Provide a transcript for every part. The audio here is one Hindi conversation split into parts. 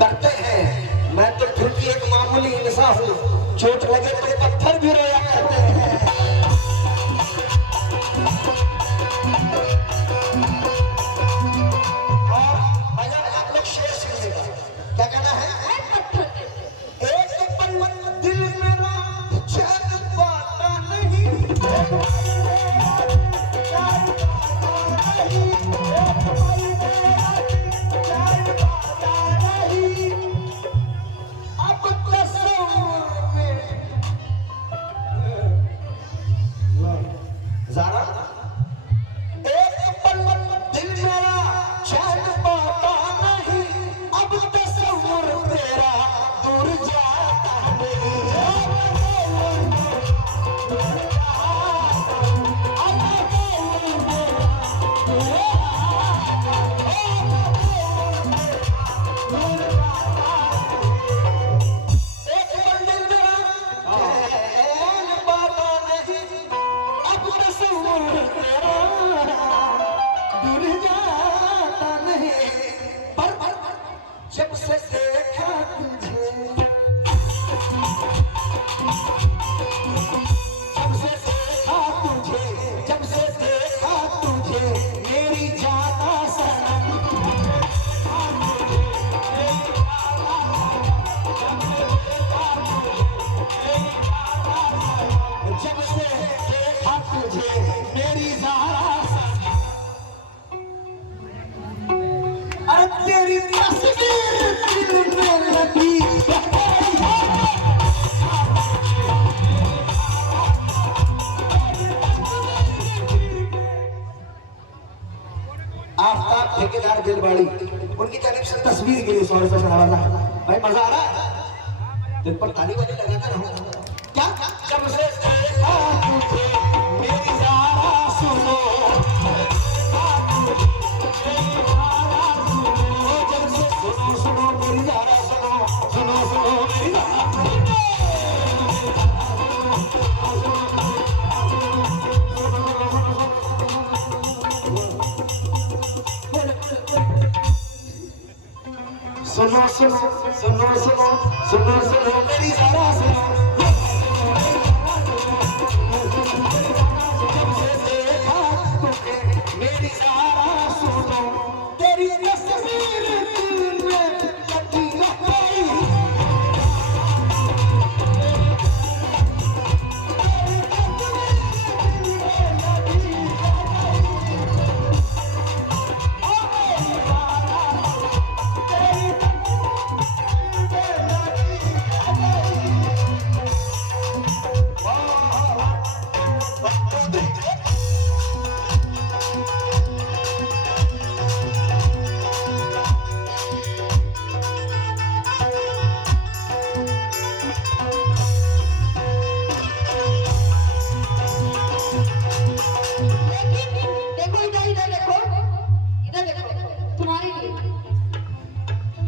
करते हैं। मैं तो फिर भी एक मामूली इंसान हूँ, चोट लगे तो पत्थर भी रोया करते हैं। और अगर आप लोग शेर सुनिएगा, क्या कहना है? एक पल दिल मेरा चैन पाता नहीं, ज़रा एक पल दिल मेरा चैन पाता नहीं, अब तस्वीर तेरा दूर जाता नहीं। जब से देखा तुझे, जब से देखा तुझे, जब से देखा तुझे मेरी जाना सनम, जब से देखा तुझे मेरी जाना सनम, अरे तेरी तस्वीर दिल में लगी। आफ्ताब ठेकेदार दिलवाड़ी, उनकी जानिब से तस्वीर के लिए 100 रुपए से नवाजा है। भाई मजा आ रहा है? दिल पर ताली वाली लगाता रहूं क्या? जब से देखा तुझे मेरी ज़रा सुनो, जब से सुनो सुनो मेरी ज़रा सुनो, सुनो सुनो मेरी ज़रा। सुनो सुनो सुनो सुनो सुनो सुनो मेरी ज़रा सुनो, जब से देखा तुझे मेरी ज़रा सुनो, तेरी तस्वीर दिल में लगी रही।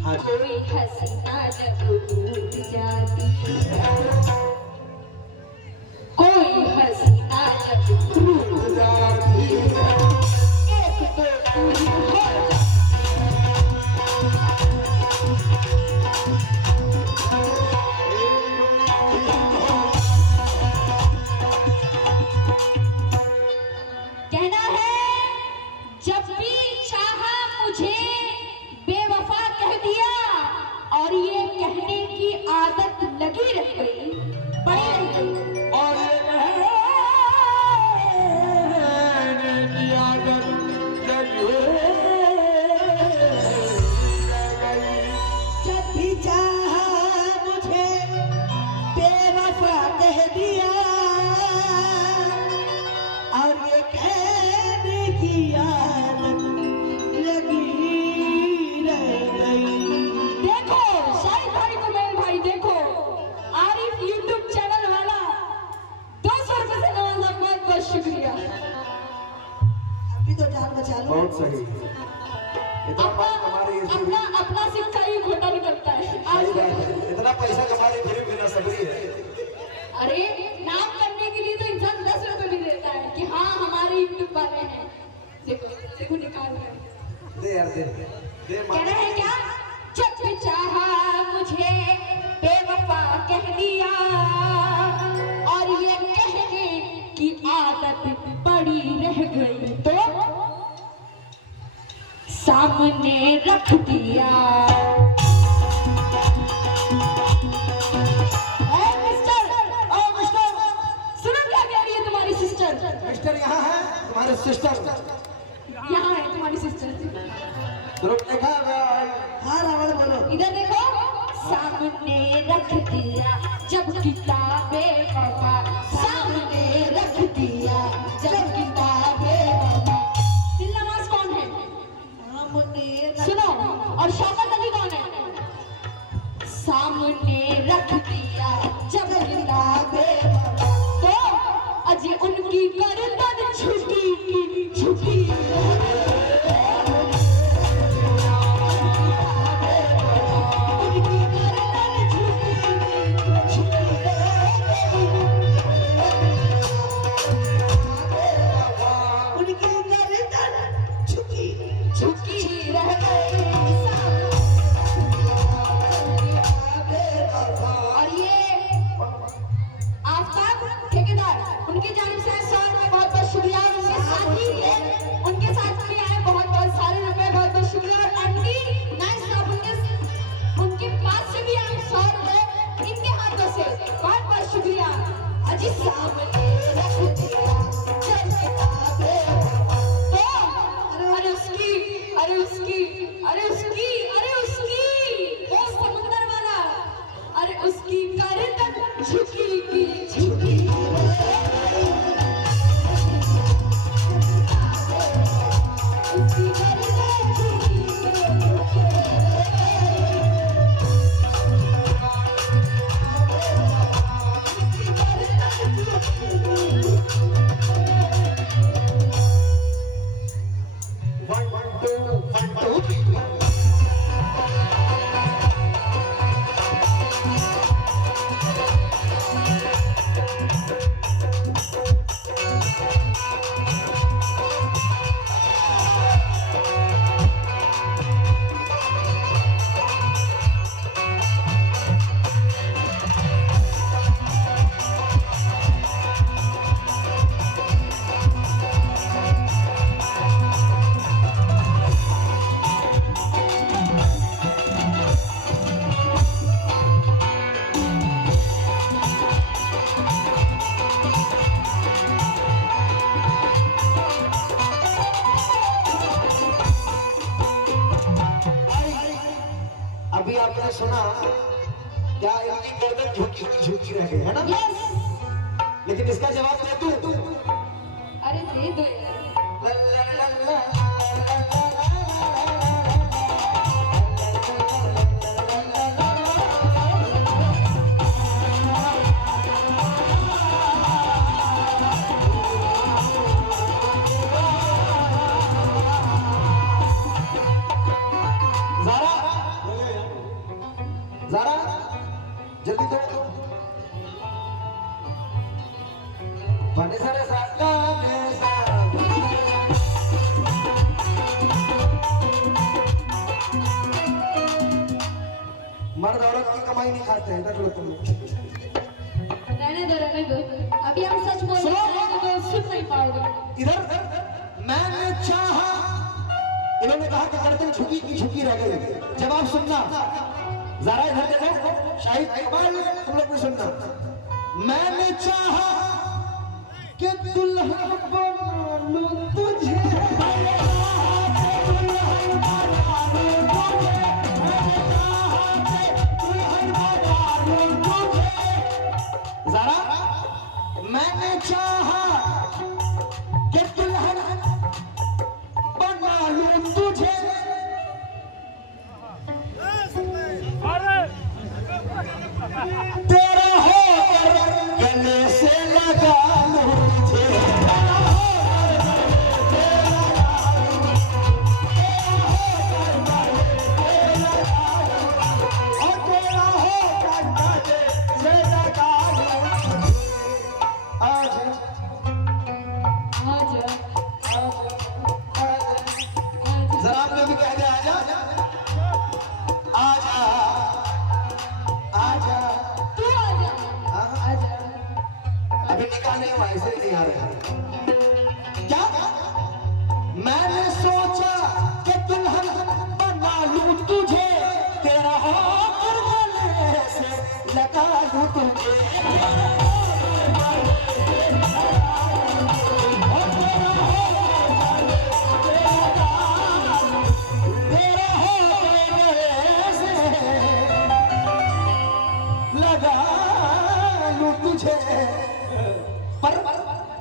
कोई हसीना जब टूट जाती, कोई हसीना जब टूट जाती, एक तो पूरी हो कहना है, जब भी चाहा मुझे बेवफा कह दिया, और ये कहने की आदत लगी रह गई, बड़ी रह गई, और ये कहने की आदत लगी रह गई। जब भी चाहा मुझे बेवफा कह दिया, और ये कहने की आदत लगी रह गई। देखो शाहिद भाई को, मेल भाई देखो, आरिफ यूट्यूब चैनल वाला 200 रुपए से नवाजा, बहुत बहुत शुक्रिया। अभी तो जान बचा लो। बहुत सही। इतना अपना हमारे अपना अपना सिक्का ही घोटा निकलता है। इतना पैसा कमाने फिर भी ना सबरी है। अरे नाम करने के लिए तो इंसान 10 रुपए भी देता है कि हाँ हमारे यूट्यूब वाले हैं। देखो देखो निकाल रहे हैं। दे यार दे कह रहे हैं क्या? चुप सामने रख दिया। सुनो क्या कह रही है तुम्हारी सिस्टर? मिस्टर यहाँ है, तुम्हारे सिस्टर यहाँ है तुम्हारी सिस्टर। ग्रुप देखा है? हाँ रावण बोलो। इधर देखो, सामने रख दिया जब किताबें वफा, सामने रख दिया जब किताबें वफा। दिल नवाज कौन है? सामने सुनो, और शौकत अली कौन है? सामने रख दिया जब किताबें वफा, तो अजी उनकी गर्दन झुकी की झुकी। झुकी रह गई। और ये आफ्ताब ठेकेदार, उनकी जानिब से 100 रुपए बहुत बहुत शुक्रिया। और उनके साथ ही ये उनके साथ भी आए, बहुत बहुत सारे रुपए, बहुत बहुत शुक्रिया। और एमडी नाइस जॉब, उनके पास से भी आए 100 रुपए इनके हाथों से, बहुत बहुत शुक्रिया। अजी सामने रख दिया जब किताबें वफा, तो अरे उसकी अरे उसकी अरे उसकी अरे उसकी वो समुंदर वाला, अरे उसकी गर्दन झुकी की झुकी। उसकी गर्दन झुकी की झुकी। अभी आपने सुना क्या इनकी गर्दन झुकी झुकी रह गई है ना? यस, लेकिन इसका जवाब दे तू। अरे दे दो यार। ज़ारा जल्दी दो। बने सारे मर्द औरत की कमाई नहीं खाते हैं, रख लो तुम। रहने दो। अभी हम सच बोल रहे हैं तो सुन नहीं पाओगे। इधर मैंने चाहा, इन्होंने कहा कि गर्दन झुकी की झुकी रह गई। जवाब सुनना ज़रा, इधर देखो, शाहिद इकबाल तुम लोग भी सुनना। मैंने चाहा कि दुल्हन बना लूं तुझे, ज़रा मैंने चाहा कि दुल्हन बना लूं तुझे, तेरा होकर गले से लगा लूं तुझे, तेरा होकर गले से लगा लूं तुझे। आज जरा आप लोग भी कह दे आजा आजा आजा। तू आजा। आजा। अभी निकाह नहीं हुआ, ऐसे ही नहीं आ रहा। क्या मैंने सोचा कि दुल्हन तेरा होकर गले से लगा लूं तुझे पर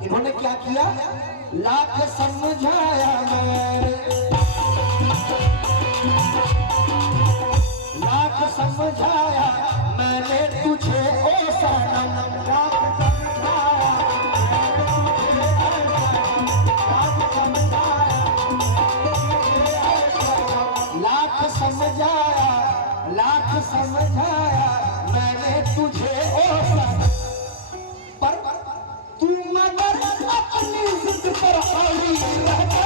इन्होंने क्या किया लाख समझाया मैंने लाख समझाया मैंने तुझे ओ सनम लाख समझाया लाख समझाया मैंने तुझे ओ सनम पर तू मगर अपनी जिद पर अड़ी रहता